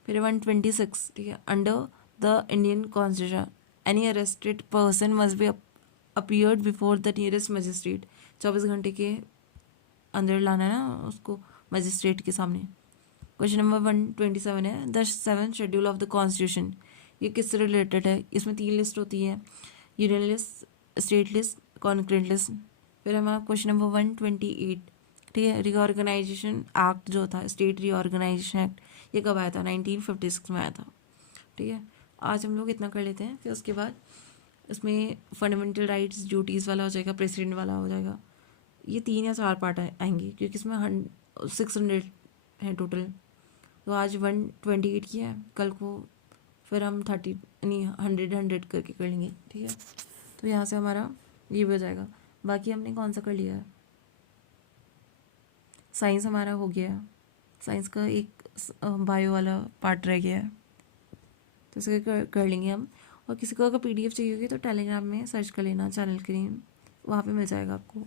फिर 126, ठीक है, under the Indian constitution any arrested person must be appeared before the nearest magistrate. 24 घंटे के अंदर लाना है ना उसको मजिस्ट्रेट के सामने। क्वेश्चन नंबर 127 है the 7th schedule of the constitution, ये किससे रिलेटेड है? इसमें 3 लिस्ट होती है, union list, state list, concurrent list. फिर हमारा क्वेश्चन नंबर 128, ठीक है, रिऑर्गेनाइजेशन एक्ट जो था, स्टेट रिऑर्गेनाइजेशन एक्ट, ये कब आया था? 1956 में आया था, ठीक है। आज हम लोग इतना कर लेते हैं, फिर उसके बाद इसमें फंडामेंटल राइट्स ड्यूटीज़ वाला हो जाएगा, प्रेसिडेंट वाला हो जाएगा। ये 3 या 4 पार्ट आएंगे क्योंकि इसमें 600 है टोटल। तो आज 128 किया है, कल को फिर हम 30 नहीं 100 करके कर लेंगे, ठीक है। तो यहाँ से हमारा ये भी हो जाएगा। बाकी हमने कौन सा कर लिया है? साइंस हमारा हो गया है, साइंस का एक बायो वाला पार्ट रह गया है, तो इसे कर लेंगे हम। और किसी को अगर PDF चाहिए होगी तो टेलीग्राम में सर्च कर लेना, चैनल के लिए वहाँ पे मिल जाएगा आपको।